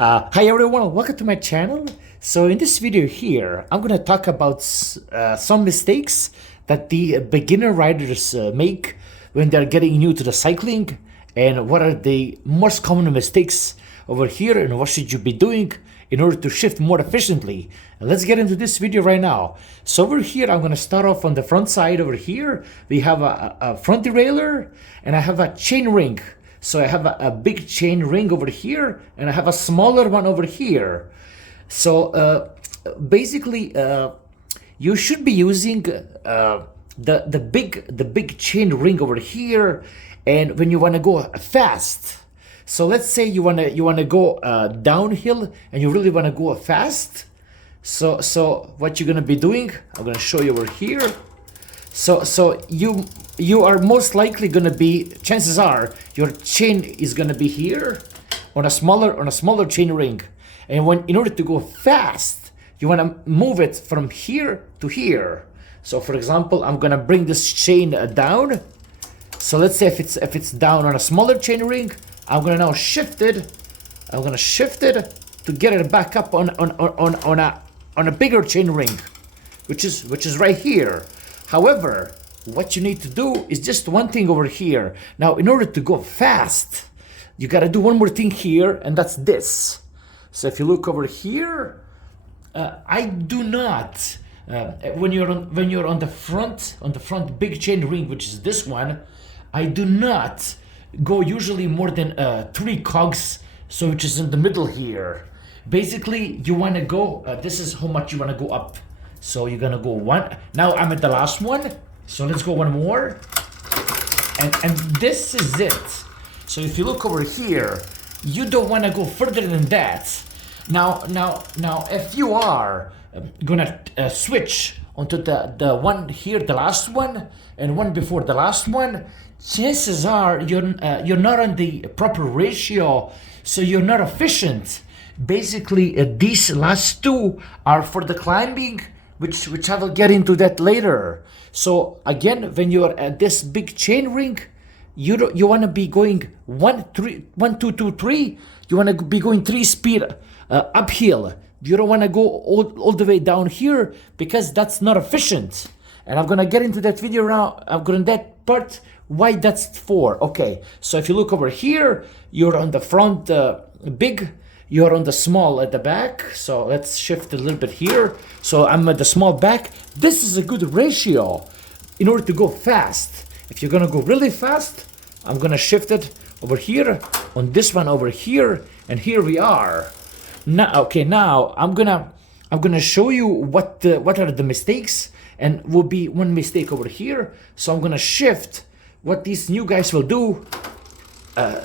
Hi everyone, welcome to my channel. So in this video here, I'm going to talk about some mistakes that the beginner riders make when they're getting new to the cycling, and what are the most common mistakes over here and what should you be doing in order to shift more efficiently. And let's get into this video right now. So over here, I'm going to start off on the front side. Over here, we have a front derailleur and I have a chain ring. So I have a big chain ring over here and I have a smaller one over here. So basically you should be using the big chain ring over here, and when you want to go fast. So let's say you want to go downhill and you really want to go fast. So what you're going to be doing, I'm going to show you over here. So you are most likely going to be, chances are your chain is going to be here on a smaller chain ring, and in order to go fast you want to move it from here to here. So for example, I'm going to bring this chain down. So let's say if it's down on a smaller chain ring, I'm going to now shift it. I'm going to shift it to get it back up on a bigger chain ring, which is right here. However, what you need to do is just one thing over here. Now, in order to go fast, you got to do one more thing here, and that's this. So if you look over here, I do not. When you're on the front big chain ring, which is this one, I do not go usually more than 3 cogs. So which is in the middle here. Basically, you want to go. This is how much you want to go up. So you're gonna go one. Now I'm at the last one. So let's go one more. And this is it. So if you look over here, you don't want to go further than that. Now if you are gonna switch onto the one here, the last one, and one before the last one, chances are you're not on the proper ratio, so you're not efficient. Basically, these last two are for the climbing, which I will get into that later. So again, when you're at this big chain ring, you want to be going 1 2 2 3. You want to be going 3 speed uphill. You don't want to go all the way down here, because that's not efficient. And I'm gonna get into that video now. I'm going to that part why that's for. Okay, so if you look over here, you're on the front big. You're on the small at the back. So let's shift a little bit here. So I'm at the small back. This is a good ratio in order to go fast. If you're gonna go really fast, I'm gonna shift it over here on this one over here, and here we are. Now, okay, now I'm gonna show you what are the mistakes, and will be one mistake over here. So I'm gonna shift what these new guys will do.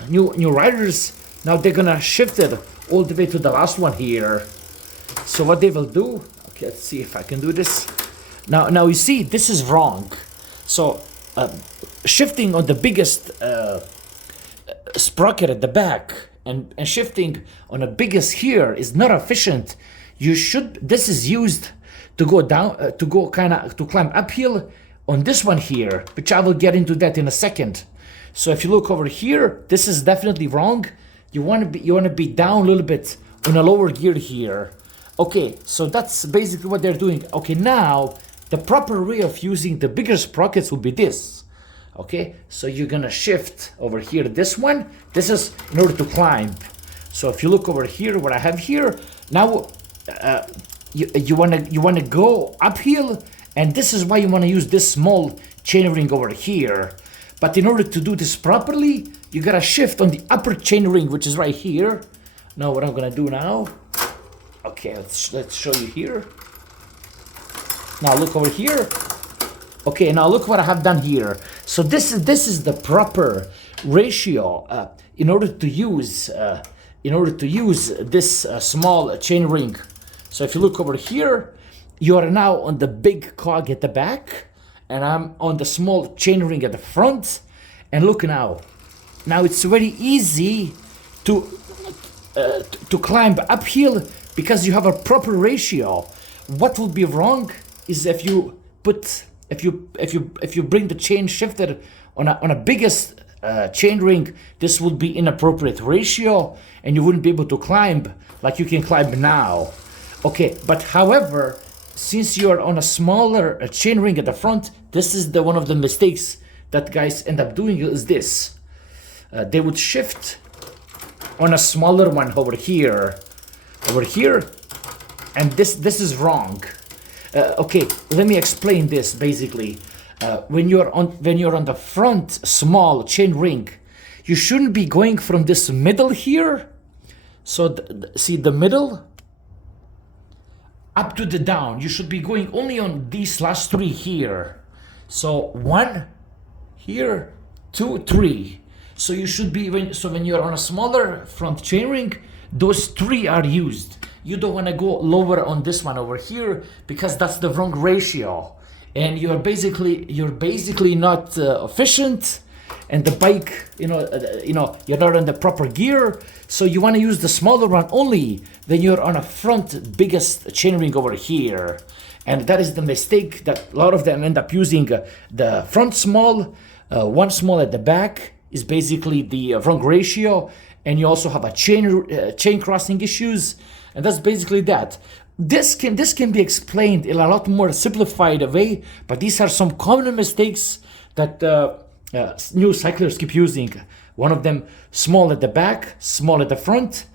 New riders. Now they're gonna shift it all the way to the last one here. So what they will do, okay, let's see if I can do this. Now you see, this is wrong. So shifting on the biggest sprocket at the back and shifting on the biggest here is not efficient. This is used to go down, to climb uphill on this one here, which I will get into that in a second. So if you look over here, this is definitely wrong. You want to be down a little bit on a lower gear here. Okay, so that's basically what they're doing. Okay, now the proper way of using the bigger sprockets will be this. Okay, so you're gonna shift over here this one. This is in order to climb. So if you look over here, what I have here now, you wanna go uphill, and this is why you wanna use this small chain ring over here. But in order to do this properly, you gotta shift on the upper chain ring, which is right here. Now what I'm gonna do now, okay, let's show you here. Now look over here. Okay, now look what I have done here. So this is the proper ratio in order to use this small chain ring. So if you look over here, you are now on the big cog at the back, and I'm on the small chain ring at the front. And look now it's very easy to climb uphill because you have a proper ratio. What will be wrong is if you bring the chain shifted on a biggest chain ring, this would be inappropriate ratio and you wouldn't be able to climb like you can climb now. Okay, but however, since you're on a smaller chain ring at the front, this is one of the mistakes that guys end up doing is this. They would shift on a smaller one over here, and this is wrong. Okay, let me explain this basically. When you're on the front small chain ring, you shouldn't be going from this middle here. So see the middle up to the down. You should be going only on these last three here. So 1 here, 2, 3. So you should be when you're on a smaller front chain ring, those 3 are used. You don't want to go lower on this one over here because that's the wrong ratio, and you're basically not efficient, and the bike, you're not in the proper gear. So you want to use the smaller one only when you're on a front biggest chain ring over here, and that is the mistake that a lot of them end up using. The front small, one small at the back is basically the wrong ratio, and you also have a chain crossing issues, and that's basically that. This can be explained in a lot more simplified way, but these are some common mistakes that new cyclists keep using. One of them, small at the back, small at the front,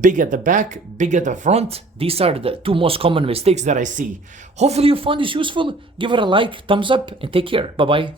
big at the back, big at the front. These are the 2 most common mistakes that I see. Hopefully you found this useful. Give it a like, thumbs up, and take care. Bye-bye.